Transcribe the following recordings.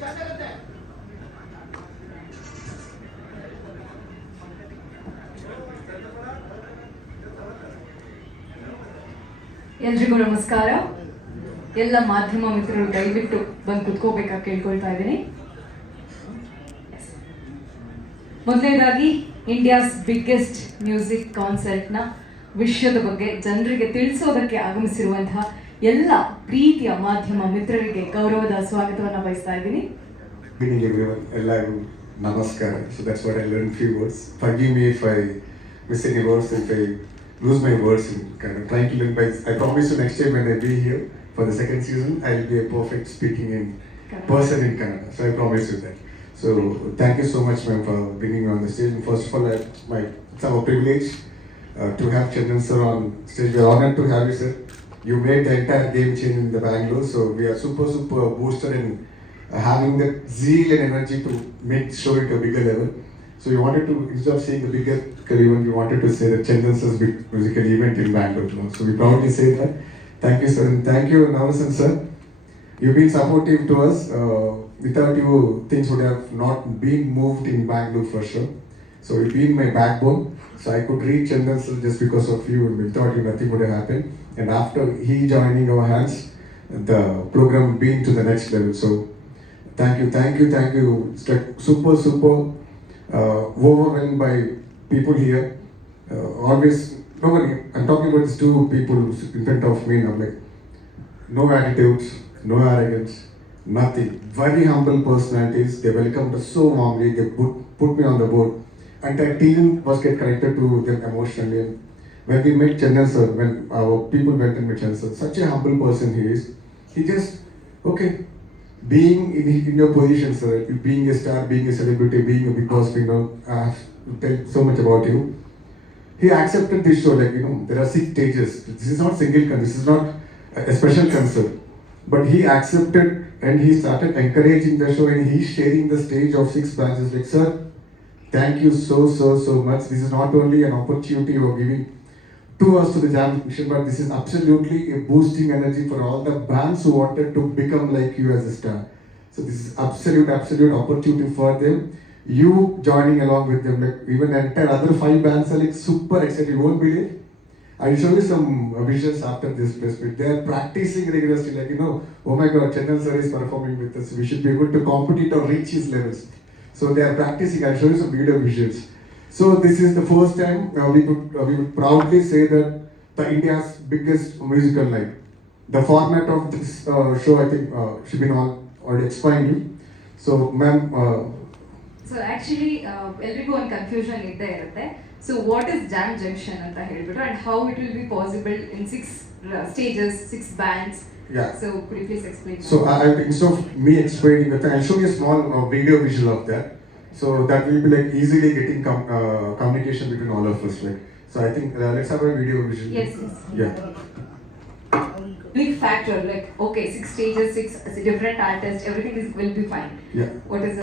ಎಲ್ರಿಗೂ ನಮಸ್ಕಾರ. ಎಲ್ಲ ಮಾಧ್ಯಮ ಮಿತ್ರರು ದಯವಿಟ್ಟು ಬಂದು ಕುತ್ಕೋಬೇಕಾಗಿ ಕೇಳ್ಕೊಳ್ತಾ ಇದ್ದೀನಿ. ಮೊದಲನೇದಾಗಿ ಇಂಡಿಯಾಸ್ ಬಿಗ್ಗೆಸ್ಟ್ ಮ್ಯೂಸಿಕ್ ಕಾನ್ಸರ್ಟ್ನ ವಿಷಯದ ಬಗ್ಗೆ ಜನರಿಗೆ ತಿಳಿಸೋದಕ್ಕೆ ಆಗಮಿಸಿರುವಂತಹ ಎಲ್ಲ ಪ್ರೀತಿಯ ಮಾಧ್ಯಮ ಮಿತ್ರರಿಗೆ ಗೌರವದ ಸ್ವಾಗತವನ್ನು ಬಯಸ್ತಾ ಇದ್ದೀನಿ. ಎಲ್ಲರಿಗೂ ನಮಸ್ಕಾರ. So that's what I learned few words. Forgive me if I miss any words, if I lose my words in kind of trying to learn by. I promise you next time when I be here for the second season, I'll be a perfect speaking in person in Kannada. So I promise you that. So thank you so much, ma'am, for bringing me on the stage. And first of all, it's our privilege to have Chandan sir on stage. We are honored to have you, sir. You made the entire game change in the Bangalore, so we are super booster in having that zeal and energy to make show it a bigger level. So you wanted to, instead of saying the bigger event, you wanted to say that Chandan sir's big musical event in Bangalore. So we proudly say that. Thank you, sir, and thank you, Navasan sir. You've been supportive to us. Without you, things would have not been moved in Bangalore for sure. So you've been my backbone. So I could reach Chandan sir just because of you. Without you, nothing would have happened. And after he joining our hands, the program being to the next level. So thank you. It's like super overwhelmed by people here. Always, nobody. I'm talking about these two people in front of me now. Like no attitudes, no arrogance, nothing. Very humble personalities. They welcomed us so warmly. They put me on the board. And that team was get connected to them emotionally. And when we met Chandan sir, when our people went and met Chandan sir, such a humble person he is. He just, okay, being in your position, sir, being a star, being a celebrity, being a big boss, I have to tell so much about you. He accepted this show, like, there are 6 stages. This is not single concert, this is not a special concert. But he accepted and he started encouraging the show, and he's sharing the stage of 6 branches. Like, sir, thank you so much. This is not only an opportunity you are giving to us, to the Jam Mission, but this is absolutely a boosting energy for all the bands who wanted to become like you as a star. So this is absolute opportunity for them. You joining along with them, like even entire other 5 bands are like super excited. You won't believe. I'll show you some visuals after this press meet. They are practicing rigorously, like, oh my God, Chandan sir is performing with us. We should be able to compete or reach his levels. So they are practicing. I'll show you some video visuals. So this is the first time we would proudly say that the India's biggest musical night. The format of this show, I think, should be already explained. So, ma'am. So actually, ಎಲ್ರಿಗೂ ಒಂದು confusion ಇದ್ದೇ ಇರುತ್ತೆ. So what is Jam Junction ಅಂತ ಹೇಳ್ಬಿಟ್ಟು, and how it will be possible in 6 stages, 6 bands. Yeah. So could you please explain? So instead of me explaining that, I'll show you a small video visual of that. So that will be like easily getting communication between all of us. Like, so I think let's have a video visual. Yes. Yeah. Big factor, like, okay, 6 stages, 6 different artists, everything will be fine. Yeah. What is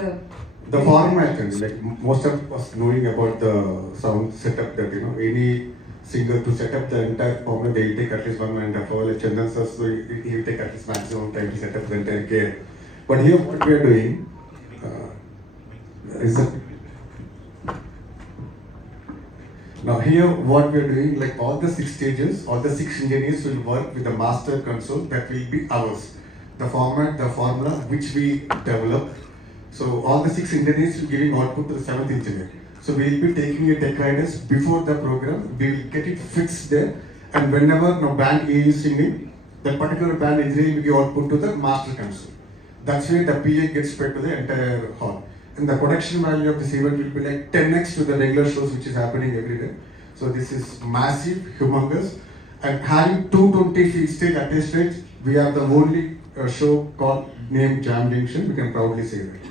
the format? Like most of us knowing about the sound setup, that any singer to set up the entire format, they will take at least 1.5 hours. Like Chandan sir, so he will take at least maximum time to set up the entire gear. But here what we are doing is that now here what we are doing, like all the 6 stages, all the 6 engineers will work with the master console that will be ours. The format, the formula which we develop. So all the 6 engineers will giving output to the 7th engineer. So we will be taking a tech riders before the program. We will get it fixed there, and whenever band A is singing, that particular band engineer will give output to the master console. That's where the PA gets spread to the entire hall. And the production value of this event will be like 10x to the regular shows which is happening every day. So this is massive, humongous, and having 220 feet stage at this stage, we have the only show called named Jam Junction. We can proudly say that.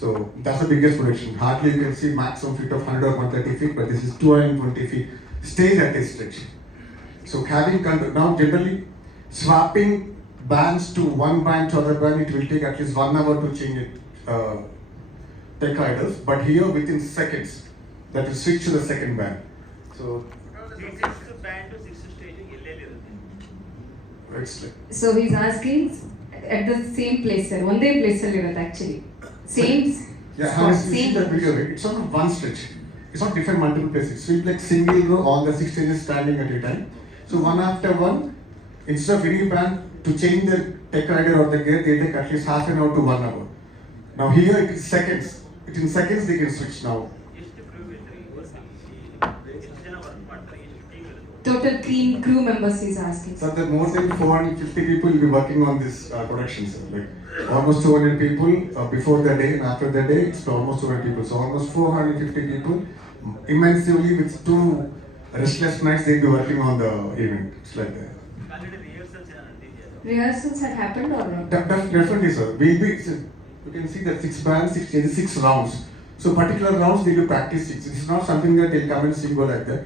So that's the biggest production. Hardly you can see maximum feet of 100 or 130 feet, but this is 220 feet stage at this stage. So having now generally swapping bands to one band to other band, it will take at least 1 hour to change it. Tech riders, but here within seconds, that will switch to the second band. So, 6 band to 6 stage. So he's asking, at the same place sir, ಒಂದೇ place ಅಲ್ಲಿ ಇರುತ್ತೆ actually. Same Yeah, spot, you see same that video, right? It's not one stretch. It's not different multiple places. So it's like single row, all the 6 stages standing at a time. So one after one, instead of any band to change the tech rider or the gear, they take at least half an hour to 1 hour. Now here it is seconds. It in seconds they can switch now. total team crew members is asking. So there are more than 450 people will be working on this production. So like almost 200 people before the day and after the day it's almost 200 people. So almost 450 people immensely with 2 restless nights they'll be working on the event. It's like that. Rehearsals had happened or not? Definitely, sir. We'll be, you can see that 6 bands, 6 stages, 6 rounds. So particular rounds they will practice 6. It's not something that they'll come and sing go like that.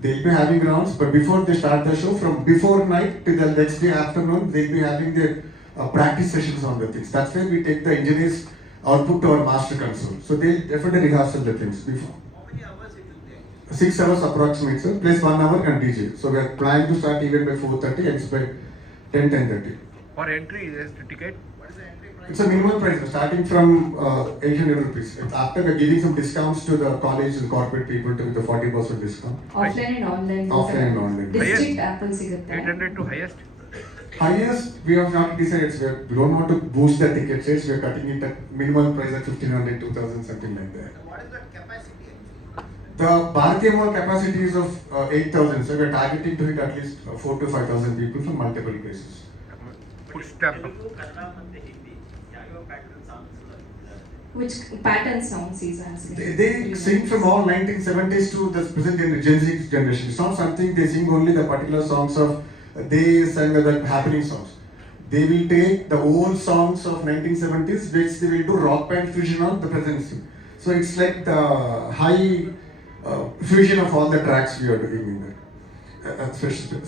They'll be having rounds, but before they start the show, from before night to the next day afternoon, they'll be having their practice sessions on the things. That's where we take the engineers output to our master console. So they'll definitely rehearse the things before. How many hours it will take? 6 hours approximate, sir, plus 1 hour and DJ. So we are planning to start even by 4:30 and by 10:30. For entry, is the ticket? What is the entry price? It's a minimum price, starting from 800 rupees. It's after we're giving some discounts to the college and corporate people to the 40% discount. Offline and online. Offline and online. District Apple ಸಿಗುತ್ತೆ. 800 to highest? Highest, we have not decided. We don't want to boost the ticket rates. We are cutting it at minimum price at 1500, 2000, something like that. What is the capacity actually? The Bharatiya Mall capacity is of 8000, so we are targeting to hit at least 4 to 5000 people from multiple places. Foot stamp. Telugu Kannada ಮತ್ತೆ ಹಿಂದಿ ಯಾವ್ಯಾವ pattern songs Which pattern sounds is asking. They sing from all 1970s to the present Gen Z generation. It's not something they sing only the particular songs of they sang the happening songs. They will take the old songs of 1970s, which they will do rock band fusion on the present scene. So it's like the high fusion of all the tracks we are doing in there.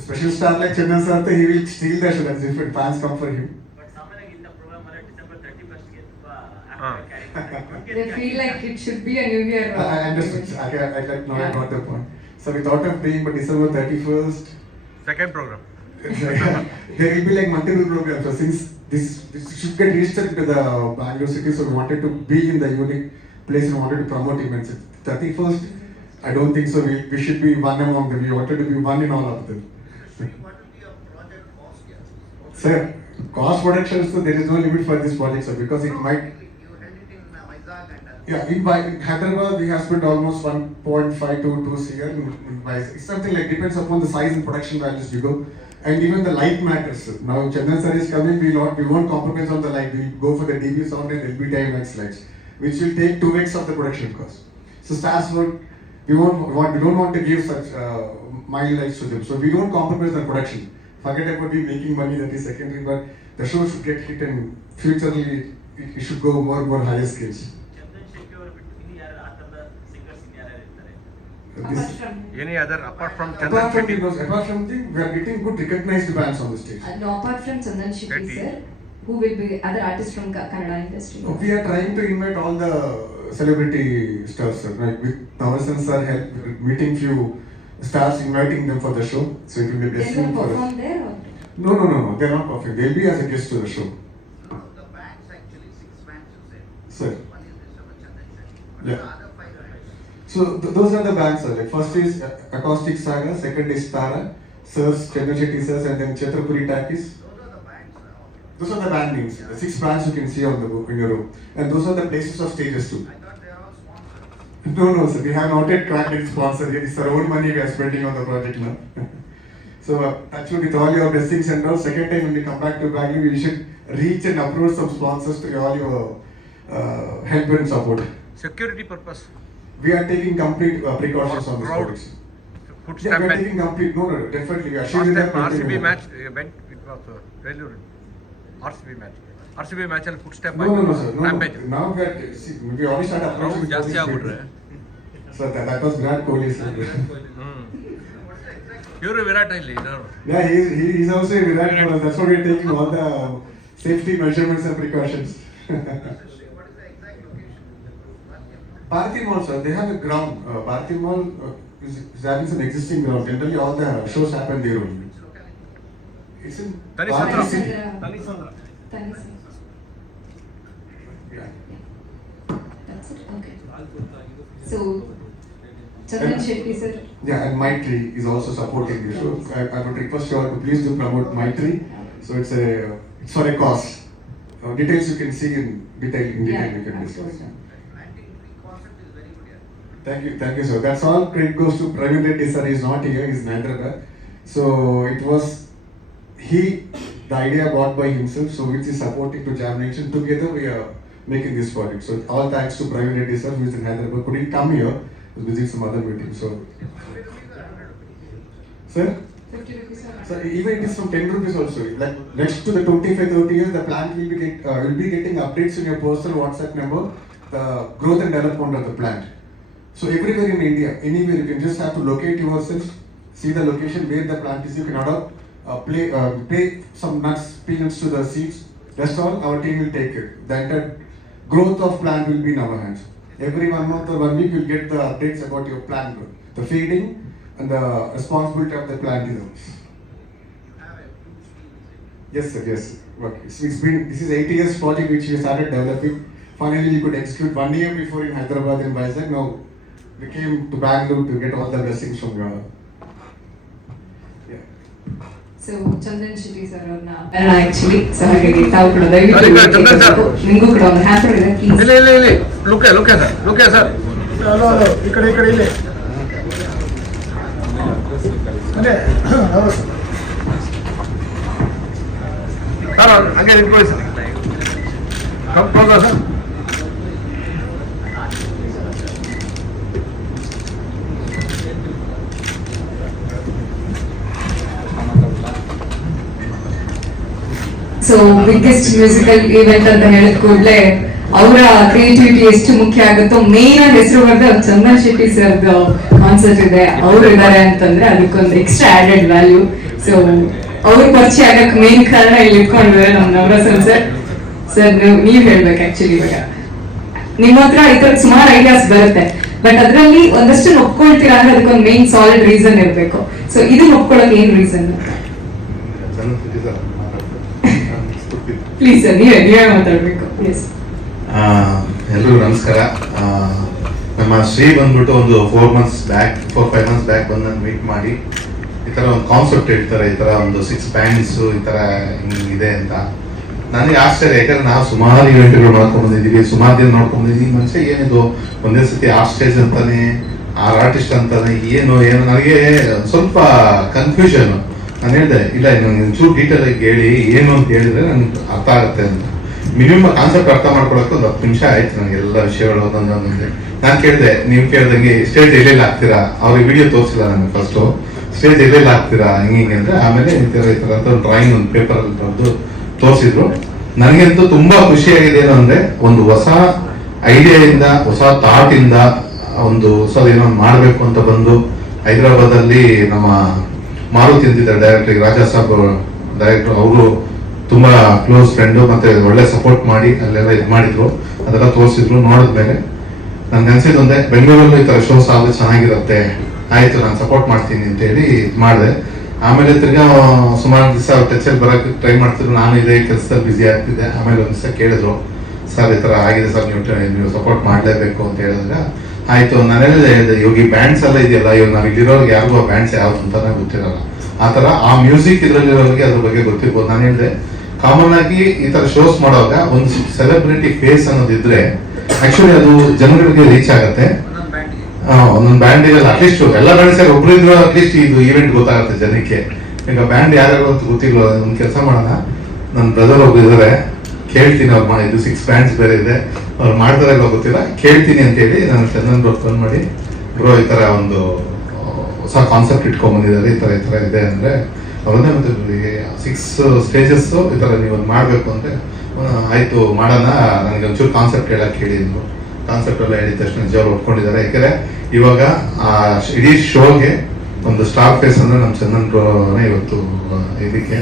Special star like Chandan sir, he will steal the show. That's different. Fans come for him. But ಸಾಮಾನ್ಯವಾಗಿ ಇಂಥ program ಅಲ್ಲ December 31st ಗೆ ತುಂಬಾ ಹಾ. They feel like it should be a New Year. I understood. Now I got the point. So we thought of doing, but December 31st. Second program. There will be like multiple programs. So since this should get registered to the Bangalore city, so we wanted to be in the unique place and wanted to promote events. 31st, I don't think so. We should be one among them. We wanted to be one in all of them. what will be your project cost here? Sir, cost production, so there is no limit for this project, sir, because it might. You held it in Vizag and Yeah, in Hyderabad, we have spent almost 1.5 to 2 crore. It's something like depends upon the size and production values you go. And even the light matters. Now Chandan sir is coming, we won't compromise on the light. We'll go for the DB sound and LB IMAX lights, which will take 2x of the production cost. So stars would, we don't want to give such mild lights to them. So we don't compromise on production. Forget about we making money, that is secondary, but the show should get hit and futurely it should go more higher scales. Chandan Shetty ಅವರು ಬಿಟ್ಟು ಇನ್ನು ಯಾರು ಆ ಥರದ singers ಇನ್ನು ಯಾರ್ಯಾರು ಇರ್ತಾರೆ? Apart from, Any other apart from Chandan Apart from Shetty? because apart from thing, we are getting good recognized bands on the stage. no, apart from Chandan Shetty Shetty. sir, who will be other artists from Kannada industry? We are trying to invite all the celebrity stars, sir. Like with Navarsan sir help meeting few stars, inviting them for the show. So it will be a They blessing will for us. perform there or? No, they're not perfect. They'll be as a guest to the show. No, the bands actually 6 bands you said. Sir. One is Mr. Chandan Shetty. What Yeah. are the other 5 bands? So those are the bands, sir. Like first is Acoustic Saga, second is Tara, Sirs, Chandan Shetty Sirs, and then Chhatrapuri Takis. Those are the bands. Those are the band names. The 6 bands you can see on the book in your room. And those are the places of stages too. I thought they are all sponsors. No, sir. We have not yet cracked any sponsor yet. It's our own money we are spending on the project now. So, actually, with all your blessings and all, second time when we come back to Bangalore, we should reach and approach some sponsors to all your help and support. Security purpose. We are taking complete precautions on this Crowd. project. Foot Yeah, stamp we are match. taking complete. No, definitely. We are Last assuring time that RCB nothing match went, it was failure. RCB match. RCB match ಅಲ್ಲಿ foot stamp No, sir. No. Rampage. Now we are. See, we already started approaching. Crowd ಜಾಸ್ತಿ police ಆಗ್ಬಿಟ್ರೆ people. So that was Virat Kohli, sir. ಇವರು ವಿರಾಟ್ ಇಲ್ಲಿ ಇರೋರು. Yeah, he's also a Virat for us. That's why we're taking all the safety measurements and precautions. What is the exact location? Bharati Mall, sir, they have a ground. Bharati Mall is having some existing ground. Generally, all the shows happen there only. Which locality? It's in Tanisandra. Bharati City. Thank you, sir. That's it. Okay. So, Chandan Shetty, sir. Yeah, and Maitri is also supporting this. So I would request you all to please do promote Maitri. So it's for a cause. Details you can see in detail you can discuss. Thank you, sir. That's all. Credit goes to Praveen Reddy, sir. He's not here. He's in Hyderabad. So it was the idea brought by himself. So which is supporting to Jam Nation. Together we are making this project. So all thanks to Praveen Reddy, sir, who is in Hyderabad. Couldn't come here. He was visiting some other meeting. So, sir. 50 rupees, sir. So even it is from 10 rupees also. Like next to the 25-30 years, the plant will be getting updates in your personal WhatsApp number, the growth and development of the plant. So everywhere in India, anywhere, you can just have to locate yourself, see the location where the plant is. You can adopt, pay some nuts, peanuts to the seeds. That's all. Our team will take it. The entire growth of plant will be in our hands. Every 1 month or 1 week, you'll get the updates about your plant growth, the feeding, and the responsibility of the plant is ours. Yes, sir. Yes. Okay. So this is 8 years project which we started developing. Finally, we could execute 1 year before in Hyderabad and Vizag. Now we came to Bangalore to get all the blessings from God. Yeah. So, Chandan Shetty sir ಅವ್ರನ್ನ actually sir ಹಾಗಾಗಿ ತಾವು ಕೂಡ ದಯವಿಟ್ಟು ಸರಿ, Chandan sir. ನಿಮಗೂ ಕೂಡ ಒಂದು happy ಇದೆ ಪ್ಲೀಸ್. ಇಲ್ಲಿ ಲುಕ್ಕೆ ಸರ್ ಹಲೋ ಈ ಕಡೆ ಇಲ್ಲಿ ಅದೇ ಹೌದು ಸರ್ ಹಂಗೆ ನಿಂತ್ಕೊಳ್ಳಿ ಸರ್ ಹೌದಾ sir so biggest musical event ಅಂತ ಹೇಳಿದ ಕೂಡಲೇ ಅವರ ಕ್ರಿಯೇಟಿವಿಟಿ ಎಷ್ಟು ಮುಖ್ಯ ಆಗುತ್ತೋ ಮೇನ್ ಆಗಿ ಹೆಸರು ಬರ್ದೆ ಚಂದನ್ ಶೆಟ್ಟಿ ಸರ್ದು ಕಾನ್ಸರ್ಟ್ ಇದೆ, ಅವ್ರು ಇದ್ದಾರೆ ಅಂತಂದ್ರೆ ಅದಕ್ಕೊಂದು ಎಕ್ಸ್ಟ್ರಾ ಆಡೆಡ್ ವ್ಯಾಲ್ಯೂ. ಸೊ ಅವ್ರ ಪರಿಚಯ ಆಗಕ್ಕೆ ಮೇನ್ ಕಾರಣ ಇಲ್ಲಿ ಇಟ್ಕೊಂಡಿದ್ದಾರೆ ನಮ್ಮ ನವರಸನ್ ಸರ್. ಸರ್ ನೀವ್ ಹೇಳ್ಬೇಕು ಆಕ್ಚುಲಿ ಇವಾಗ ನಿಮ್ಮ ಹತ್ರ ಈ ತರ ಸುಮಾರು ಐಡಿಯಾಸ್ ಬರುತ್ತೆ, ಬಟ್ ಅದ್ರಲ್ಲಿ ಒಂದಷ್ಟು ಒಪ್ಕೊಳ್ತೀರಾ ಅಂದ್ರೆ ಅದಕ್ಕೊಂದು ಮೇನ್ ಸಾಲಿಡ್ ರೀಸನ್ ಇರ್ಬೇಕು. ಸೊ ಇದನ್ನ ಒಪ್ಕೊಳ್ಳೋಕೆ ಏನ್ ರೀಸನ್? ಪ್ಲೀಸ್ ಸರ್ ನೀವೇ ಮಾತಾಡ್ಬೇಕು. ಎಸ್. ಎಲ್ರಿಗೂ ನಮಸ್ಕಾರ. ನಮ್ಮ ಶ್ರೀ ಬಂದ್ಬಿಟ್ಟು ಒಂದು 4-5 months ಬ್ಯಾಕ್ ಬಂದು ನಾನು ಮೀಟ್ ಮಾಡಿ ಈ ಥರ ಒಂದು ಕಾನ್ಸೆಪ್ಟ್ ಹೇಳ್ತಾರೆ, ಈ ಥರ ಒಂದು 6 bands ಈ ಥರ ಇದೆ ಅಂತ. ನನಗೆ ಆಶ್ಚರ್ಯ, ಯಾಕಂದ್ರೆ ನಾವು ಸುಮಾರು ಇವೆಂಟ್ಗಳು ಮಾಡ್ಕೊಂಡ್ಬಂದಿದ್ದೀವಿ, ಸುಮಾರು ದಿನ ನೋಡ್ಕೊಂಡ್ಬಂದಿದ್ದೀವಿ. ಮನುಷ್ಯ ಏನಿದು ಒಂದೇ ಸತಿ ಆರ್ಟ್ ಸ್ಟೇಜ್ ಅಂತಾನೆ, ಆರ್ಟಿಸ್ಟ್ ಅಂತಾನೆ, ಏನು ನನಗೆ ಸ್ವಲ್ಪ ಕನ್ಫ್ಯೂಷನ್. ನಾನು ಹೇಳಿದೆ ಇಲ್ಲ ನನಗೆ ಒಂಚೂರು ಡೀಟೇಲ್ ಆಗಿ ಹೇಳಿ ಏನು ಅಂತ ಹೇಳಿದ್ರೆ ನನಗೆ ಅರ್ಥ ಆಗುತ್ತೆ ಅಂತ. ಮಿನಿಮಮ್ ಕಾನ್ಸೆಪ್ಟ್ ಅರ್ಥ ಮಾಡ್ಕೊಳಕ್ಕೆ ಒಂದು 10 ನಿಮಿಷ ಆಯ್ತು ನನಗೆ ಎಲ್ಲ ವಿಷಯಗಳು ಒಂದೊಂದೊಂದೇ. ನಾನು ಕೇಳಿದೆ, ನೀವು ಕೇಳ್ದಂಗೆ ಸ್ಟೇಜ್ ಎಲ್ಲೆಲ್ಲಿ ಹಾಕ್ತೀರಾ, ಅವ್ರಿಗೆ ವಿಡಿಯೋ ತೋರಿಸಿಲ್ಲ ನನಗೆ ಫಸ್ಟು, ಸ್ಟೇಜ್ ಎಲ್ಲೆಲ್ಲಿ ಹಾಕ್ತೀರಾ ಹಿಂಗೆ ಅಂದ್ರೆ. ಆಮೇಲೆ ಈ ಥರ ಅಂತ ಡ್ರಾಯಿಂಗ್ ಒಂದು ಪೇಪರಲ್ಲಿ ಬರೆದು ತೋರಿಸಿದ್ರು. ನನಗಂತೂ ತುಂಬಾ ಖುಷಿಯಾಗಿದೆ. ಏನು ಅಂದ್ರೆ ಒಂದು ಹೊಸ ಐಡಿಯಾದಿಂದ, ಹೊಸ ಥಾಟ್ ಇಂದ ಒಂದು ಹೊಸದು ಏನೋ ಮಾಡಬೇಕು ಅಂತ ಬಂದು ಹೈದರಾಬಾದಲ್ಲಿ ನಮ್ಮ ಮಾರುತಿ ಅಂತಿದ್ದಾರೆ ಡೈರೆಕ್ಟರ್, ರಾಜಾ ಸಾಬ್ ಡೈರೆಕ್ಟರ್, ಅವರು ತುಂಬಾ ಕ್ಲೋಸ್ ಫ್ರೆಂಡು, ಮತ್ತೆ ಒಳ್ಳೆ ಸಪೋರ್ಟ್ ಮಾಡಿ ಅಲ್ಲೆಲ್ಲ ಇದು ಮಾಡಿದ್ರು, ಅದೆಲ್ಲ ತೋರಿಸಿದ್ರು. ನೋಡಿದ್ಮೇಲೆ ನನ್ಗೆ ಅನ್ಸಿದ್ದು ಒಂದೇ, ಬೆಂಗಳೂರಲ್ಲೂ ಈ ತರ ಶೋಸ್ ಆದ್ರೆ ಚೆನ್ನಾಗಿರುತ್ತೆ, ಆಯ್ತು ನಾನು ಸಪೋರ್ಟ್ ಮಾಡ್ತೀನಿ ಅಂತ ಹೇಳಿ ಮಾಡಿದೆ. ಆಮೇಲೆ ತಿರ್ಗಾ ಸುಮಾರು ದಿವಸ ಟಚಲ್ಲಿ ಬರೋಕ್ಕೆ ಟ್ರೈ ಮಾಡ್ತಿದ್ರು, ನಾನು ಇದೇ ಕೆಲಸದಲ್ಲಿ ಬ್ಯುಸಿ ಆಗ್ತಿದ್ದೆ. ಆಮೇಲೆ ಒಂದು ದಿವಸ ಕೇಳಿದ್ರು, ಸರ್ ಈ ಥರ ಆಗಿದೆ ಸರ್, ನೀವು ಸಪೋರ್ಟ್ ಮಾಡಲೇಬೇಕು ಅಂತ ಹೇಳಿದಾಗ ಆಯ್ತು. ನಾನೇನಿದೆ ಇವಾಗ ಈ ಬ್ಯಾಂಡ್ಸ್ ಎಲ್ಲ ಇದೆಯಲ್ಲ, ಇವಾಗ ನಾವು ಇಲ್ಲಿರೋರಿಗೆ ಯಾರಿಗೂ ಆ ಬ್ಯಾಂಡ್ಸ್ ಯಾವ್ದು ಅಂತಾನೆ ಗೊತ್ತಿರಲ್ಲ. ಆ ಥರ ಆ ಮ್ಯೂಸಿಕ್ ಇದರಲ್ಲಿರೋರಿಗೆ ಅದ್ರ ಬಗ್ಗೆ ಗೊತ್ತಿರ್ಬೋದು. ನಾನು ಹೇಳಿದೆ ಕಾಮನ್ ಆಗಿ ಈ ಥರ ಶೋಸ್ ಮಾಡುವಾಗ ಒಂದು ಸೆಲೆಬ್ರಿಟಿ ಫೇಸ್ ಅನ್ನೋದಿದ್ರೆ ಆಕ್ಚುಲಿ ಅದು ಜನಗಳಿಗೆ ರೀಚ್ ಆಗುತ್ತೆ. ಒಂದೊಂದು ಬ್ಯಾಂಡ್ ಅಟ್ಲೀಸ್ಟ್ ಎಲ್ಲ ಬ್ಯಾಂಡ್ ಸೇರಿ ಒಬ್ರು ಇದ್ರು ಅಟ್ಲೀಸ್ಟ್ ಇದು ಈವೆಂಟ್ ಗೊತ್ತಾಗುತ್ತೆ ಜನಕ್ಕೆ. ಈಗ ಬ್ಯಾಂಡ್ ಯಾರ್ಯಾರು ಅಂತ ಗೊತ್ತಿಲ್ಲ, ಒಂದು ಕೆಲಸ ಮಾಡೋಣ, ನನ್ನ ಬ್ರದರ್ ಒಬ್ರು ಇದ್ದಾರೆ, ಕೇಳ್ತೀನಿ ಅವ್ರು ಮಾಡಿದ್ದು 6 bands ಬೇರೆ ಇದೆ, ಅವ್ರು ಮಾಡ್ತಾರೆ ಇಲ್ಲ ಗೊತ್ತಿಲ್ಲ, ಕೇಳ್ತೀನಿ ಅಂತ ಹೇಳಿ ನಾನು ಚಂದನ್ ಬ್ರೋ ಫೋನ್ ಮಾಡಿ, ಬ್ರೋ ಈ ಥರ ಒಂದು ಹೊಸ ಕಾನ್ಸೆಪ್ಟ್ ಇಟ್ಕೊಂಡ್ಬಂದಿದ್ದಾರೆ, ಈ ಥರ ಇದೆ ಅಂದರೆ ಅವ್ರನ್ನೇ ಮತ್ತೆ 6 stages ಈ ಥರ ನೀವು ಒಂದು ಮಾಡಬೇಕು ಅಂದರೆ ಆಯಿತು ಮಾಡೋಣ, ನನಗೆ ಒಂಚೂರು ಕಾನ್ಸೆಪ್ಟ್ ಹೇಳಕ್ಕೆ ಹೇಳಿದ್ರು. ಕಾನ್ಸೆಪ್ಟ್ ಎಲ್ಲ ಹೇಳಿದ ತಕ್ಷಣ ಜೋರು ಒಪ್ಕೊಂಡಿದ್ದಾರೆ. ಯಾಕೆಂದರೆ ಇವಾಗ ಆ ಇಡೀ ಶೋಗೆ ಒಂದು ಸ್ಟಾರ್ ಫೇಸ್ ಅಂದರೆ ನಮ್ಮ ಚಂದನ್ ಬ್ರೋನೇ ಇವತ್ತು ಇದಕ್ಕೆ.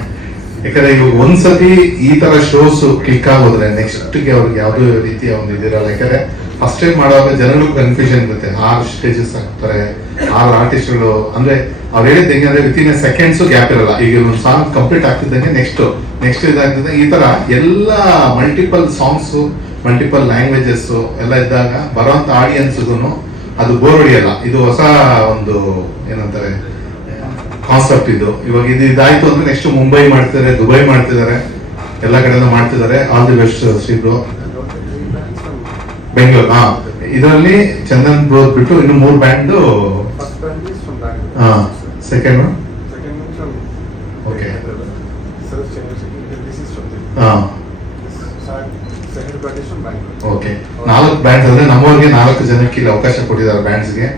ಯಾಕಂದ್ರೆ ಇವಾಗ ಒಂದ್ಸತಿ ಈ ತರ ಶೋಸ್ ಕ್ಲಿಕ್ ಆಗೋದ್ರೆ ನೆಕ್ಸ್ಟ್ಗೆ ಅವ್ರಿಗೆ ಯಾವುದೇ ರೀತಿಯ ಒಂದು ಇದಿರಲ್ಲ. ಯಾಕಂದ್ರೆ ಫಸ್ಟ್ ಟೈಮ್ ಮಾಡುವಾಗ ಜನಗಳು ಕನ್ಫ್ಯೂಷನ್ ಇರುತ್ತೆ, 6 stages ಹಾಕ್ತಾರೆ, 6 ಆರ್ಟಿಸ್ಟ್ಗಳು ಅಂದ್ರೆ ಅವ್ರು ಹೇಳಿದ್ ಹೆಂಗಂದ್ರೆ ವಿತಿನ್ ಸೆಕೆಂಡ್ಸ್ ಗ್ಯಾಪ್ ಇರಲ್ಲ. ಈಗ ಒಂದು ಸಾಂಗ್ ಕಂಪ್ಲೀಟ್ ಆಗ್ತಿದ್ದಂಗೆ ನೆಕ್ಸ್ಟ್ ನೆಕ್ಸ್ಟ್ ಇದಾಗ್ತದೆ. ಈ ತರ ಎಲ್ಲ ಮಲ್ಟಿಪಲ್ ಸಾಂಗ್ಸು, ಮಲ್ಟಿಪಲ್ ಲ್ಯಾಂಗ್ವೇಜಸ್ ಎಲ್ಲ ಇದ್ದಾಗ ಬರುವಂತ ಆಡಿಯನ್ಸ್ಗೂ ಅದು ಬೋರ್ ಹೊಡಿಯಲ್ಲ. ಇದು ಹೊಸ ಒಂದು ಏನಂತಾರೆ ಕಾನ್ಸೆಪ್ಟ್ ಇದು. ಇವಾಗ ಇದಾಯ್ತು ಅಂದ್ರೆ ನೆಕ್ಸ್ಟ್ ಮುಂಬೈ ಮಾಡ್ತಿದ್ದಾರೆ, ದುಬೈ ಮಾಡ್ತಿದ್ದಾರೆ, ಎಲ್ಲ ಕಡೆನೂ ಮಾಡ್ತಿದ್ದಾರೆ. All the best Shri bro. Bengaluru. ಇದರಲ್ಲಿ ಚಂದನ್ ಬ್ರೋ ಬಿಟ್ಟು ಇನ್ನು 3 band. First band is from Bangalore. Second Second one from Okay. South Chennai City. This is from the second band is from Bangalore. Okay. 4 bands ಅಂದ್ರೆ ನಮ್ಮವ್ರಿಗೆ 4 ಜನಕ್ಕೆ ಇಲ್ಲಿ ಅವಕಾಶ ಕೊಟ್ಟಿದ್ದಾರೆ ಬ್ಯಾಂಡ್ಸ್ಗೆ.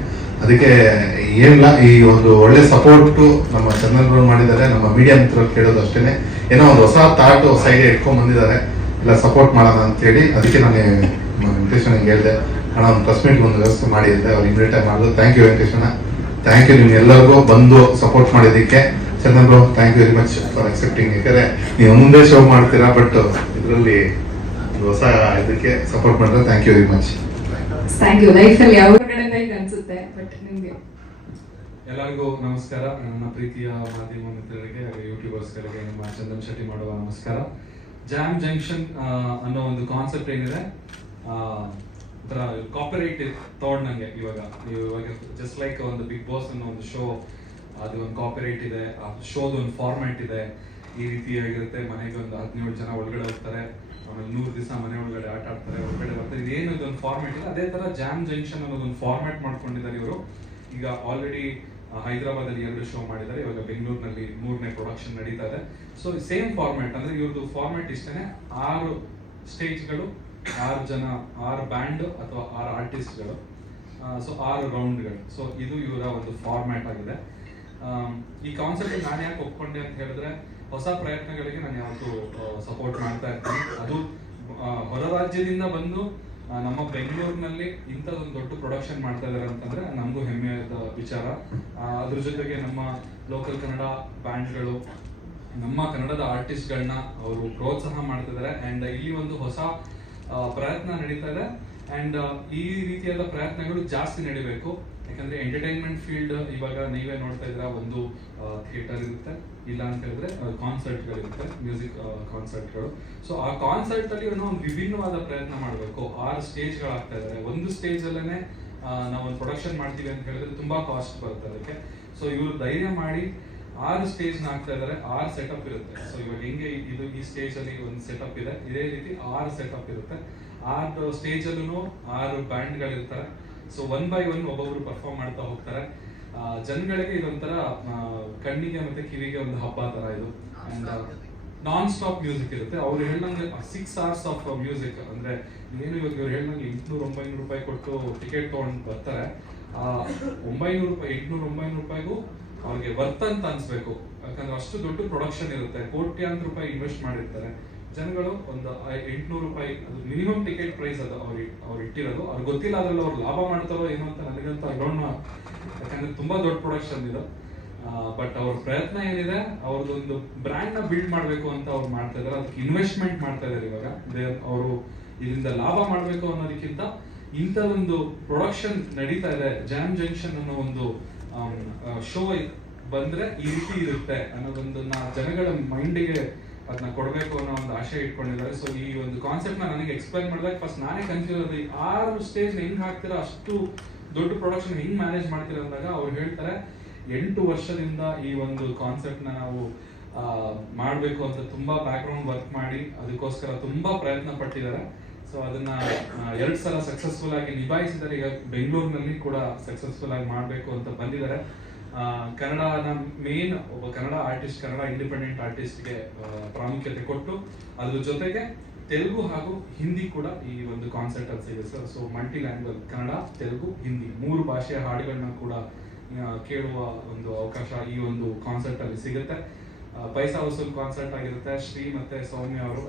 ಅದಕ್ಕೆ ಏನಿಲ್ಲ, ಈ ಒಂದು ಒಳ್ಳೆ ಸಪೋರ್ಟ್ ನಮ್ಮ ಚಂದನ್ ಬ್ರೋ ಮಾಡಿದ್ದಾರೆ. ನಮ್ಮ ಮೀಡಿಯಾ ಮಿತ್ರರು ಕೇಳೋದು ಅಷ್ಟೇನೆ, ಏನೋ ಒಂದು ಹೊಸ ಥಾಟ್ ಹೊಸ ಐಡಿಯಾ ಇಟ್ಕೊಂಡ್ ಬಂದಿದ್ದಾರೆ, ಇಲ್ಲ ಸಪೋರ್ಟ್ ಮಾಡೋಣ ಅಂತ ಹೇಳಿ. ಅದಕ್ಕೆ ನಾನು ವೆಂಕಟೇಶನಿಗೆ ಹೇಳಿದೆ, ಹಣ ಒಂದು ಪ್ರೆಸ್ ಮೀಟ್ ಒಂದು ವ್ಯವಸ್ಥೆ ಮಾಡಿದ್ದೆ, ಅವ್ರು ಇಮಿಡಿಯೇಟ್ ಆಗಿ ಮಾಡಿದ್ರು. ಥ್ಯಾಂಕ್ ಯು ವೆಂಕಟೇಶನ, ಥ್ಯಾಂಕ್ ಯು ನಿಮ್ಗೆ ಎಲ್ಲರಿಗೂ ಬಂದು ಸಪೋರ್ಟ್ ಮಾಡಿದ್ದಕ್ಕೆ. Chandan bro thank you very much for accepting. ಯಾಕಂದ್ರೆ ನೀವು ಮುಂದೆ ಶೋ ಮಾಡ್ತೀರಾ, ಬಟ್ ಇದರಲ್ಲಿ ಹೊಸ ಇದಕ್ಕೆ ಸಪೋರ್ಟ್ ಮಾಡಿದ್ರೆ thank you very much. Thank you. ಲೈಫಲ್ಲಿ ಯಾವ ಕಡೆಯಿಂದ ಈಗ ಅನ್ಸುತ್ತೆ, ಬಟ್ ನಿಮ್ಗೆ ಎಲ್ಲರಿಗೂ ನಮಸ್ಕಾರ. ನನ್ನ ಪ್ರೀತಿಯ ಮಾಧ್ಯಮ ಮಿತ್ರರಿಗೆ ಹಾಗೂ ಯೂಟ್ಯೂಬರ್ಸ್ಗಳಿಗೆ ನಮ್ಮ ಚಂದನ್ ಶೆಟ್ಟಿ ಮಾಡುವ ನಮಸ್ಕಾರ. ಜಾಮ್ ಜಂಕ್ಷನ್ ಅನ್ನೋ ಒಂದು ಕಾನ್ಸೆಪ್ಟ್ ಏನಿದೆ, ಒಂಥರ ಕಾಪರೇಟ್ ತಗೊಂಡಂಗೆ ಇವಾಗ ಜಸ್ಟ್ ಲೈಕ್ ಒಂದು ಬಿಗ್ ಬಾಸ್ ಅನ್ನೋ ಒಂದು ಶೋ, ಅದು ಒಂದು ಕಾಪರೇಟ್ ಇದೆ, ಆ ಶೋದ ಒಂದು ಫಾರ್ಮ್ಯಾಟ್ ಇದೆ. ಈ ರೀತಿಯಾಗಿರುತ್ತೆ. ಮನೆಗೆ ಒಂದು 17 ಜನ ಒಳಗಡೆ ಹೋಗ್ತಾರೆ, ಆಮೇಲೆ 100 ದಿವಸ ಮನೆ ಒಳಗಡೆ ಆಟ ಆಡ್ತಾರೆ, ಹೊರಗಡೆ ಬರ್ತಾರೆ. ಇದೇನು ಇದೊಂದು ಫಾರ್ಮ್ಯಾಟ್ ಇದೆ, ಅದೇ ತರ ಜಾಮ್ ಜಂಕ್ಷನ್ ಅನ್ನೋದೊಂದು ಫಾರ್ಮ್ಯಾಟ್ ಮಾಡ್ಕೊಂಡಿದ್ದಾರೆ ಇವರು. ಈಗ ಆಲ್ರೆಡಿ ಹೈದರಾಬಾದಲ್ಲಿ 2 ಶೋ ಮಾಡಿದ್ದಾರೆ, ಇವಾಗ ಬೆಂಗಳೂರಿನಲ್ಲಿ 3ನೇ ಪ್ರೊಡಕ್ಷನ್ ನಡೀತಾ ಇದೆ. ಸೊ ಸೇಮ್ ಫಾರ್ಮ್ಯಾಟ್, ಅಂದ್ರೆ ಇವ್ರದ್ದು ಫಾರ್ಮ್ಯಾಟ್ ಇಷ್ಟೇನೆ. 6 ಸ್ಟೇಜ್ಗಳು, 6 ಜನ, 6 ಬ್ಯಾಂಡ್ ಅಥವಾ 6 ಆರ್ಟಿಸ್ಟ್ಗಳು, ಸೊ 6 ರೌಂಡ್ಗಳು. ಸೊ ಇದು ಇವರ ಒಂದು ಫಾರ್ಮ್ಯಾಟ್ ಆಗಿದೆ. ಈ ಕಾನ್ಸೆಪ್ಟ್ ನಾನು ಯಾಕೆ ಒಪ್ಕೊಂಡೆ ಅಂತ ಹೇಳಿದ್ರೆ, ಹೊಸ ಪ್ರಯತ್ನಗಳಿಗೆ ನಾನು ಯಾವತ್ತೂ ಸಪೋರ್ಟ್ ಮಾಡ್ತಾ ಇರ್ತೀನಿ. ಅದು ಹೊರ ರಾಜ್ಯದಿಂದ ಬಂದು ನಮ್ಮ ಬೆಂಗಳೂರಿನಲ್ಲಿ ಇಂಥದ್ದೊಂದು ದೊಡ್ಡ ಪ್ರೊಡಕ್ಷನ್ ಮಾಡ್ತಾ ಇದ್ದಾರೆ ಅಂತಂದ್ರೆ ನಮಗೂ ಹೆಮ್ಮೆಯಾದ ವಿಚಾರ. ಅದ್ರ ಜೊತೆಗೆ ನಮ್ಮ ಲೋಕಲ್ ಕನ್ನಡ ಬ್ಯಾಂಡ್ಗಳು, ನಮ್ಮ ಕನ್ನಡದ ಆರ್ಟಿಸ್ಟ್ಗಳನ್ನ ಅವರು ಪ್ರೋತ್ಸಾಹ ಮಾಡ್ತಿದ್ದಾರೆ. ಅಂಡ್ ಇಲ್ಲಿ ಒಂದು ಹೊಸ ಪ್ರಯತ್ನ ನಡೀತಾ ಇದೆ. ಅಂಡ್ ಈ ರೀತಿಯಾದ ಪ್ರಯತ್ನಗಳು ಜಾಸ್ತಿ ನಡಿಬೇಕು. ಯಾಕಂದ್ರೆ ಎಂಟರ್ಟೈನ್ಮೆಂಟ್ ಫೀಲ್ಡ್ ಇವಾಗ ನೀವೇ ನೋಡ್ತಾ ಇದ್ರ, ಒಂದು ಥಿಯೇಟರ್ ಇರುತ್ತೆ, ಇಲ್ಲ ಅಂತ ಹೇಳಿದ್ರೆ ಕಾನ್ಸರ್ಟ್ಗಳಿರುತ್ತೆ, ಮ್ಯೂಸಿಕ್ ಕಾನ್ಸರ್ಟ್ಗಳು. ಸೊ ಆ ಕಾನ್ಸರ್ಟ್ ಅಲ್ಲಿ ಒಂದು ವಿಭಿನ್ನವಾದ ಪ್ರಯತ್ನ ಮಾಡಬೇಕು. 6 ಸ್ಟೇಜ್ಗಳಾಗ್ತಾ ಇದ್ದಾರೆ. ಒಂದು ಸ್ಟೇಜ್ ಅಲ್ಲೇನೆ ನಾವು ಒಂದು ಪ್ರೊಡಕ್ಷನ್ ಮಾಡ್ತೀವಿ ಅಂತ ಹೇಳಿದ್ರೆ ತುಂಬಾ ಕಾಸ್ಟ್ ಬರುತ್ತೆ ಅದಕ್ಕೆ. ಸೊ ಇವರು ಧೈರ್ಯ ಮಾಡಿ 6 ಸ್ಟೇಜ್ ಆಗ್ತಾ ಇದ್ದಾರೆ. 6 ಸೆಟಪ್ ಇರುತ್ತೆ. ಸೊ ಇವಾಗ ಹೆಂಗೆ ಇದು ಈ ಸ್ಟೇಜ್ ಅಲ್ಲಿ ಒಂದು ಸೆಟಪ್ ಇದೆ, ಇದೇ ರೀತಿ 6 ಸೆಟಪ್ ಇರುತ್ತೆ. 6 ಸ್ಟೇಜ್ ಅಲ್ಲೂ 6 ಬ್ಯಾಂಡ್ಗಳಿರ್ತಾರೆ. ಸೊ 1 by 1 ಒಬ್ಬೊಬ್ರು ಪರ್ಫಾರ್ಮ್ ಮಾಡ್ತಾ ಹೋಗ್ತಾರೆ. ಜನಗಳಿಗೆ ಇದೊಂಥರ ಕಣ್ಣಿಗೆ ಮತ್ತೆ ಕಿವಿಗೆ ಒಂದು ಹಬ್ಬ ತರ ಇದು. ಅಂಡ್ ನಾನ್ ಸ್ಟಾಪ್ ಮ್ಯೂಸಿಕ್ ಇರುತ್ತೆ. ಅವ್ರು ಹೇಳ್ದಂಗೆ 6 hours ಆಫ್ ಮ್ಯೂಸಿಕ್, ಅಂದ್ರೆ ಏನು ಇವಾಗ ಇವ್ರು ಹೇಳ್ದಂಗೆ 800-900 ರೂಪಾಯಿ ಕೊಟ್ಟು ಟಿಕೆಟ್ ತಗೊಂಡು ಬರ್ತಾರೆ. 900 ರೂಪಾಯಿ, 800-900 ರೂಪಾಯಿಗೂ ಅವ್ರಿಗೆ ವರ್ತ್ ಅಂತ ಅನ್ಸ್ಬೇಕು. ಯಾಕಂದ್ರೆ ಅಷ್ಟು ದೊಡ್ಡ ಪ್ರೊಡಕ್ಷನ್ ಇರುತ್ತೆ, ಕೋಟ್ಯಾಂತರ ರೂಪಾಯಿ ಇನ್ವೆಸ್ಟ್ ಮಾಡಿರ್ತಾರೆ. ಜನಗಳು ಒಂದು 800 ರೂಪಾಯಿ ಅದು ಮಿನಿಮಮ್ ಟಿಕೆಟ್ ಪ್ರೈಸ್, ಅದು ಅವ್ರು ಇಟ್ಟಿರೋದು. ಅವ್ರಿಗೆ ಗೊತ್ತಿಲ್ಲ ಅದ್ರಲ್ಲಿ ಅವ್ರು ಲಾಭ ಮಾಡ್ತಾರೋ ಏನೋ ಅಂತ ನನಗಂತ ಡೋಂಟ್ ನೋ. ಯಾಕಂದ್ರೆ ತುಂಬಾ ದೊಡ್ಡ ಪ್ರೊಡಕ್ಷನ್ ಇದು. ಬಟ್ ಅವ್ರ ಪ್ರಯತ್ನ ಏನಿದೆ, ಅವ್ರದ್ದೊಂದು ಬ್ರ್ಯಾಂಡ್ ನ ಬಿಲ್ಡ್ ಮಾಡ್ಬೇಕು ಅಂತ ಅವ್ರು ಮಾಡ್ತಾ ಇದಾರೆ. ಅದಕ್ಕೆ ಇನ್ವೆಸ್ಟ್ಮೆಂಟ್ ಮಾಡ್ತಾ ಇದಾರೆ. ಇವಾಗ ಅವರು ಇದರಿಂದ ಲಾಭ ಮಾಡ್ಬೇಕು ಅನ್ನೋದಕ್ಕಿಂತ ಇಂಥದೊಂದು ಪ್ರೊಡಕ್ಷನ್ ನಡೀತಾ ಇದೆ, ಜಾಮ್ ಜಂಕ್ಷನ್ ಅನ್ನೋ ಒಂದು ಶೋ ಬಂದ್ರೆ ಈ ರೀತಿ ಇರುತ್ತೆ ಅನ್ನೋದೊಂದನ್ನ ಜನಗಳ ಮೈಂಡಿಗೆ ಅದನ್ನ ಕೊಡಬೇಕು ಅನ್ನೋ ಒಂದು ಆಶೆ ಇಟ್ಕೊಂಡಿದ್ದಾರೆ. ಸೊ ಈ ಒಂದು ಕಾನ್ಸೆಪ್ಟ್ ನನಗೆ ಎಕ್ಸ್ಪ್ಲೈನ್ ಮಾಡಿದಾಗ ಫಸ್ಟ್ ನಾನೇ ಕನ್ಫ್ಯೂಸ್ ಆದ್ರೆ, 6 ಸ್ಟೇಜ್ ಹೆಂಗ್ ಹಾಕ್ತೀರಾ, ಅಷ್ಟು ದೊಡ್ಡ ಪ್ರೊಡಕ್ಷನ್ ಹೆಂಗ್ ಮ್ಯಾನೇಜ್ ಮಾಡ್ತೀರಾ ಅಂದಾಗ ಅವ್ರು ಹೇಳ್ತಾರೆ 8 ವರ್ಷದಿಂದ ಈ ಒಂದು ಕಾನ್ಸೆಪ್ಟ್ ನ ನಾವು ಮಾಡಬೇಕು ಅಂತ ತುಂಬಾ ಬ್ಯಾಕ್ ಗ್ರೌಂಡ್ ವರ್ಕ್ ಮಾಡಿ ಅದಕ್ಕೋಸ್ಕರ ತುಂಬಾ ಪ್ರಯತ್ನ ಪಟ್ಟಿದ್ದಾರೆ. ಸೊ ಅದನ್ನ 2 ಸಲ ಸಕ್ಸಸ್ಫುಲ್ ಆಗಿ ನಿಭಾಯಿಸಿದ್ದಾರೆ. ಈಗ ಬೆಂಗಳೂರಿನಲ್ಲಿ ಕೂಡ ಸಕ್ಸಸ್ಫುಲ್ ಆಗಿ ಮಾಡಬೇಕು ಅಂತ ಬಂದಿದ್ದಾರೆ. ಕನ್ನಡನ ಮೇನ್ ಒಬ್ಬ ಕನ್ನಡ ಆರ್ಟಿಸ್ಟ್, ಕನ್ನಡ ಇಂಡಿಪೆಂಡೆಂಟ್ ಆರ್ಟಿಸ್ಟ್ಗೆ ಪ್ರಾಮುಖ್ಯತೆ ಕೊಟ್ಟು ಅದ್ರ ಜೊತೆಗೆ ತೆಲುಗು ಹಾಗೂ ಹಿಂದಿ ಕೂಡ ಈ ಒಂದು ಕಾನ್ಸರ್ಟ್ ಅಲ್ಲಿ ಸಿಗುತ್ತೆ. So multi language, Kannada, Telugu, Hindi 3 ಭಾಷೆಯ ಹಾಡುಗಳನ್ನ ಕೂಡ ಕೇಳುವ ಒಂದು ಅವಕಾಶ ಈ ಒಂದು ಕಾನ್ಸರ್ಟ್ ಅಲ್ಲಿ ಸಿಗುತ್ತೆ. ಪೈಸಾ ವಸೂಲ್ ಕಾನ್ಸರ್ಟ್ ಆಗಿರುತ್ತೆ. ಶ್ರೀ ಮತ್ತೆ ಸೌಮ್ಯ ಅವರು,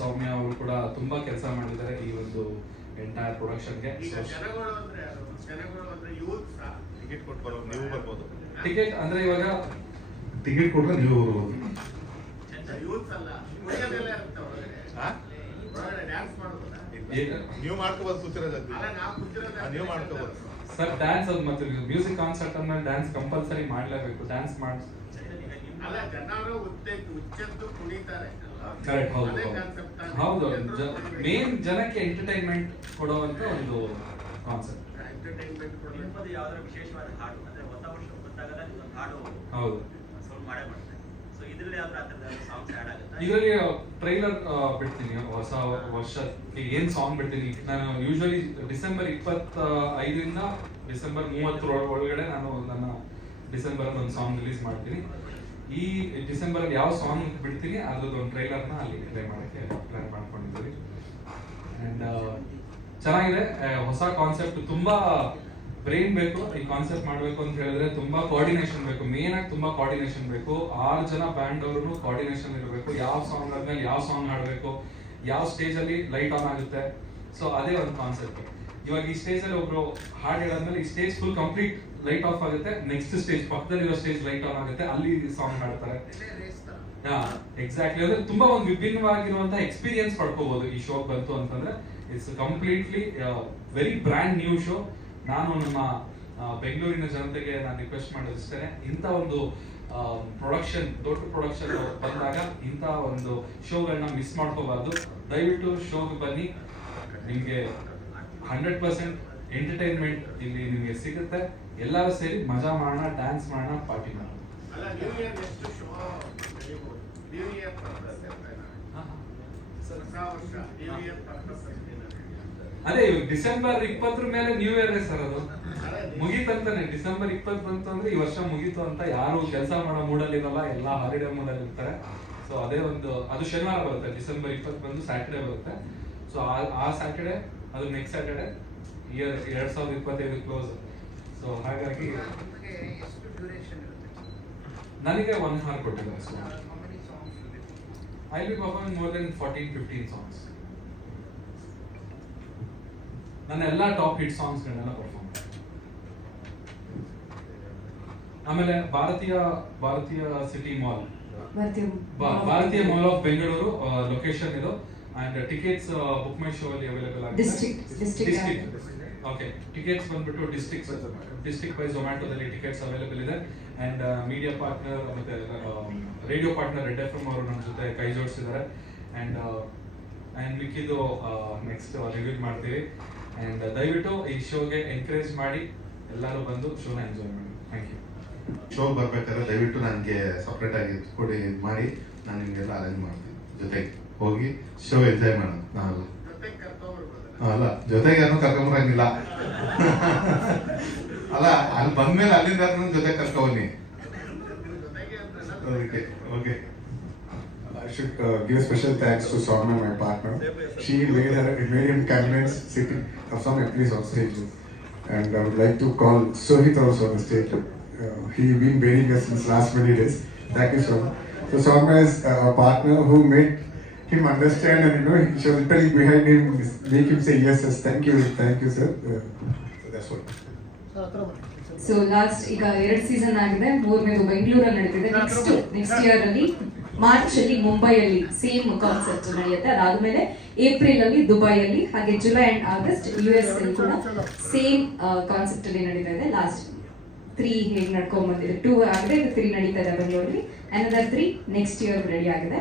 ಸೌಮ್ಯ ಅವರು ಕೂಡ ತುಂಬಾ ಕೆಲಸ ಮಾಡಿದ್ದಾರೆ ಈ ಒಂದು ಎಂಟೈರ್ ಪ್ರೊಡಕ್ಷನ್ಗೆ. ಟಿಕೆಟ್ ಅಂದ್ರೆ ಇವಾಗ ಟಿಕೆಟ್ ಕೊಟ್ರೆ ನೀವು ನೀವು ಮಾಡ್ಕೋಬಹುದು, ಕೂತಿರೋದು ನೀವು ಮಾಡ್ಕೋಬಹುದು ಸರ್. ಡ್ಯಾನ್ಸ್ ಅದು ಮತ್ತೆ ಮ್ಯೂಸಿಕ್ ಕಾನ್ಸರ್ಟ್ ಅಂದ್ರೆ ಡ್ಯಾನ್ಸ್ ಕಂಪಲ್ಸರಿ ಮಾಡ್ಲೇಬೇಕು. ಡ್ಯಾನ್ಸ್ ಮಾಡಿ ಅಲ್ಲ ಜನರು ಉಚ್ಚೆತ್ತು ಕುಣಿತಾರೆ ಕರೆಕ್ಟ್, ಹೌದು ಅದೇ ಹೌದು. concept ತಾನೆ. ಹೌದು ಜನರು ಮೇನ್ ಜನಕ್ಕೆ ಎಂಟರ್ಟೈನ್ಮೆಂಟ್ ಕೊಡುವಂತ ಒಂದು ಕಾನ್ಸೆಪ್ಟ್. ಎಂಟರ್ಟೈನ್ಮೆಂಟ್ ಕೊಡಬೇಕು. ನಿಮ್ಮದು ಯಾವ್ದಾದ್ರು ವಿಶೇಷವಾದ ಹಾಡು ಅಂದ್ರೆ ಹೊಸ ವರ್ಷ ಬಂದಾಗ ಒಂದು ಹಾಡು ಹೌದು. ಸೌಂಡ್ ಮಾಡೇ ಮಾಡ್ತಾರೆ. ಸೊ ಇದ್ರಲ್ಲಿ ಯಾವ್ದಾದ್ರು ಆ ಥರದ ಸಾಂಗ್ಸ್ ಆ್ಯಡ್ ಆಗುತ್ತೆ? ಇದರಲ್ಲಿ ಟ್ರೈಲರ್ ಬಿಡ್ತೀನಿ, ಹೊಸ ವರ್ಷಕ್ಕೆ ಏನ್ ಸಾಂಗ್ ಬಿಡ್ತೀನಿ. ನಾನು ಯೂಶುವಲಿ ಡಿಸೆಂಬರ್ 25ರಿಂದ ಡಿಸೆಂಬರ್ 30 ಒಳಗಡೆ ನಾನು ನನ್ನ ಡಿಸೆಂಬರ್ ಅಲ್ಲಿ ಒಂದು ಸಾಂಗ್ ರಿಲೀಸ್ ಮಾಡ್ತೀನಿ. ಈ ಡಿಸೆಂಬರ್ ಅಲ್ಲಿ ಯಾವ ಸಾಂಗ್ ಬಿಡ್ತೀನಿ ಅದ್ರದ್ದು ಒಂದು ಟ್ರೈಲರ್ನ ಅಲ್ಲಿ ಪ್ಲೇ ಮಾಡೋಕ್ಕೆ ಪ್ಲಾನ್ ಮಾಡ್ಕೊಂಡಿದ್ದೀವಿ. ಅಂಡ್ ಚೆನ್ನಾಗಿದೆ, ಹೊಸ ಕಾನ್ಸೆಪ್ಟ್. ತುಂಬಾ ಬ್ರೈನ್ ಬೇಕು ಈ ಕಾನ್ಸೆಪ್ಟ್ ಮಾಡಬೇಕು ಅಂತ ಹೇಳಿದ್ರೆ. ತುಂಬಾ ಕೋಆರ್ಡಿನೇಷನ್ ಬೇಕು, ಮೇನ್ ಆಗಿ ತುಂಬಾ ಕೋಆರ್ಡಿನೇಷನ್ ಬೇಕು. 6 ಜನ ಬ್ಯಾಂಡ್ ಅವರು ಕೋಆರ್ಡಿನೇಷನ್ ಇರಬೇಕು. ಯಾವ ಸಾಂಗ್ ಆದ್ಮೇಲೆ ಯಾವ ಸಾಂಗ್ ಹಾಡಬೇಕು, ಯಾವ ಸ್ಟೇಜ್ ಅಲ್ಲಿ ಲೈಟ್ ಆನ್ ಆಗುತ್ತೆ. ಸೊ ಅದೇ ಒಂದು ಕಾನ್ಸೆಪ್ಟ್. ಇವಾಗ ಈ ಸ್ಟೇಜ್ ಅಲ್ಲಿ ಒಬ್ರು ಹಾಡು ಹೇಳಾದ್ಮೇಲೆ ಈ stage full complete light off ಆಗುತ್ತೆ. ನೆಕ್ಸ್ಟ್ ಸ್ಟೇಜ್ ಪಕ್ಕದಲ್ಲಿರೋ ಸ್ಟೇಜ್ ಲೈಟ್ ಆನ್ ಆಗುತ್ತೆ, ಅಲ್ಲಿ ಸಾಂಗ್ ಹಾಡ್ತಾರೆ. ಎಕ್ಸಾಕ್ಟ್ಲಿ. ಅಂದ್ರೆ ತುಂಬಾ ಒಂದು ವಿಭಿನ್ನವಾಗಿರುವಂತಹ ಎಕ್ಸ್ಪೀರಿಯನ್ಸ್ ಪಡ್ಕೋಬಹುದು ಈ ಶೋ ಬಂತು ಅಂತಂದ್ರೆ. It's completely very brand new show. ನಾನು ನಮ್ಮ ಬೆಂಗಳೂರಿನ ಜನತೆಗೆ ನಾನು ರಿಕ್ವೆಸ್ಟ್ ಮಾಡೋದಿಷ್ಟೇ, ಇಂಥ ಒಂದು ಪ್ರೊಡಕ್ಷನ್, ದೊಡ್ಡ ಪ್ರೊಡಕ್ಷನ್ ಬಂದಾಗ ಇಂಥ ಒಂದು ಶೋಗಳನ್ನ ಮಿಸ್ ಮಾಡ್ಕೋಬಾರ್ದು. ದಯವಿಟ್ಟು ಶೋಗೆ ಬನ್ನಿ, ನಿಮಗೆ 100% ಎಂಟರ್ಟೈನ್ಮೆಂಟ್ ಇಲ್ಲಿ ನಿಮಗೆ ಸಿಗುತ್ತೆ. ಎಲ್ಲರೂ ಸೇರಿ ಮಜಾ ಮಾಡೋಣ, ಡ್ಯಾನ್ಸ್ ಮಾಡೋಣ, ಪಾರ್ಟಿ ಮಾಡೋಣ. ಅಲ್ಲ ನ್ಯೂ ಇಯರ್ ಎಷ್ಟು ಶೋ ನಡೀಬಹುದು? ನ್ಯೂ ಇಯರ್ ಪರ್ಪಸ್ ಹೊಸ ವರ್ಷ ನ್ಯೂ ಇಯರ್ ಪರ್ಪಸ್ ಅದೇ ಇವಾಗ ಡಿಸೆಂಬರ್ 20 ಮೇಲೆ ನ್ಯೂ ಇಯರ್ ಸರ್, ಅದು ಮುಗೀತಂತಾನೆ. ಡಿಸೆಂಬರ್ 20 ಬಂತು ಅಂದ್ರೆ ಈ ವರ್ಷ ಮುಗೀತು ಅಂತ ಯಾರು ಕೆಲಸ ಮಾಡೋ ಮೂಡಲ್ಲಿ ಇರಲ್ಲ, ಎಲ್ಲ ಹಾಲಿಡೇ ಮೂಡಲ್ಲಿ ಇರ್ತಾರೆ. ಸೊ ಅದೇ ಒಂದು, ಅದು ಶನಿವಾರ ಬರುತ್ತೆ, ಡಿಸೆಂಬರ್ 20 ಬಂದು ಸ್ಯಾಟರ್ಡೇ ಬರುತ್ತೆ. ಸೊ ಆ ಸ್ಯಾಟರ್ಡೇ, ಅದು next Saturday year 2025 close. So ಹಾಗಾಗಿ ಎಷ್ಟು ಡ್ಯೂರೇಷನ್ ಇರುತ್ತೆ? ನನಗೆ 1 hour ಕೊಟ್ಟಿದ್ದಾರೆ. So I will perform more than 14-15 songs. ನನ್ನ ಎಲ್ಲ ಟಾಪ್ ಹಿಟ್ ಸಾಂಗ್ಸ್ಗಳನ್ನೆಲ್ಲ ಪರ್ಫಾರ್ಮ್. ಆಮೇಲೆ ಭಾರತೀಯ ಸಿಟಿ ಮಾಲ್, ಭಾರತೀಯ ಮಾಲ್ ಆಫ್ ಬೆಂಗಳೂರು ಲೊಕೇಶನ್ ಇದು. And tickets book my show ಅಲ್ಲಿ ಅವೈಲೇಬಲ್ ಆಗಿದೆ. ಡಿಸ್ಟ್ರಿಕ್ಟ್ ಓಕೆ, ಟಿಕೆಟ್ಸ್ ಬಂದ್ಬಿಟ್ಟು ಡಿಸ್ಟ್ರಿಕ್ಟ್ ವೈಸ್ ಝೊಮ್ಯಾಟೋದಲ್ಲಿ ಟಿಕೆಟ್ಸ್ ಅವೈಲೇಬಲ್ ಇದೆ. ಅಂಡ್ ಮೀಡಿಯಾ ಪಾರ್ಟ್ನರ್ ಮತ್ತೆ radio partner red F M ಅವರು ನಮ್ಮ ಜೊತೆ ಕೈ ಜೋಡಿಸಿದ್ದಾರೆ. ಅಂಡ್ ಮಿಕ್ಕಿದ್ದು ನೆಕ್ಸ್ಟ್ ರಿವ್ಯೂ ಮಾಡ್ತೀವಿ. ಅಂಡ್ ದಯವಿಟ್ಟು ಈ ಶೋಗೆ ಎನ್ಕರೇಜ್ ಮಾಡಿ, ಎಲ್ಲರೂ ಬಂದು ಶೋನ ಎಂಜಾಯ್ ಮಾಡಿ. Thank you. ಶೋ ಬರ್ಬೇಕಾದ್ರೆ ದಯವಿಟ್ಟು ನನಗೆ ಸಪ್ರೇಟ್ ಆಗಿ ಕೊಡಿ, ಇದು ಮಾಡಿ ನಾನು ನಿಮಗೆಲ್ಲ ಅರೇಂಜ್ ಮಾಡ್ತೀನಿ. ಜೊತೆಗೆ ಹೋಗಿ ಶೋ ಎಂಜಾಯ್ ಮಾಡೋಣ. ನಾವೆಲ್ಲ ಜೊತೆಗೆ ಕರ್ಕೊಂಡ್ಬರ್ಬೋದು. ಅಲ್ಲ, ಜೊತೆಗೆ ಏನೂ ಕರ್ಕೊಂಬರಂಗಿಲ್ಲ. ಅಲ್ಲ, ಅಲ್ಲಿ ಬಂದ್ಮೇಲೆ ಅಲ್ಲಿಂದ ನನ್ನ ಜೊತೆ ಕರ್ಕೊಂಬನ್ನಿ. ಜೊತೆಗೆ ಅಂತ okay okay. I should give special thanks to Soumya, my partner. She made him convince sitting of some please on stage. And I would like to call Sohit also on the stage. He been waiting us since last many days. Thank you so much. So Soumya is a partner who made him understand, and she was literally behind him, make him say yes, yes. Thank you sir. So that's what. Sir ಹತ್ರ ಬನ್ನಿ. So last ಈಗ 2 season ಆಗಿದೆ, 3ನೇದು ಬೆಂಗಳೂರಲ್ಲಿ ನಡೀತಿದೆ. Next year ಅಲ್ಲಿ March ಅಲ್ಲಿ ಮುಂಬೈಯಲ್ಲಿ same concept ನಡೆಯುತ್ತೆ. ಅದಾದ್ಮೇಲೆ ಏಪ್ರಿಲ್ ಅಲ್ಲಿ ದುಬೈಯಲ್ಲಿ, ಹಾಗೆ ಜುಲೈ ಅಂಡ್ ಆಗಸ್ಟ್ US ಅಲ್ಲಿ ಕೂಡ ಸೇಮ್ ಕಾನ್ಸೆಪ್ಟ್ ಅಲ್ಲಿ ನಡೀತಾ ಇದೆ. ಲಾಸ್ಟ್ 3 ಹೇಗೆ ನಡ್ಕೊಂಡ್ ಬಂದಿದೆ, 2 ಆಗಿದೆ, 3 ನಡೀತಾ ಇದೆ ಬೆಂಗಳೂರಲ್ಲಿ. Another 3 ನೆಕ್ಸ್ಟ್ ಇಯರ್ ರೆಡಿ ಆಗಿದೆ.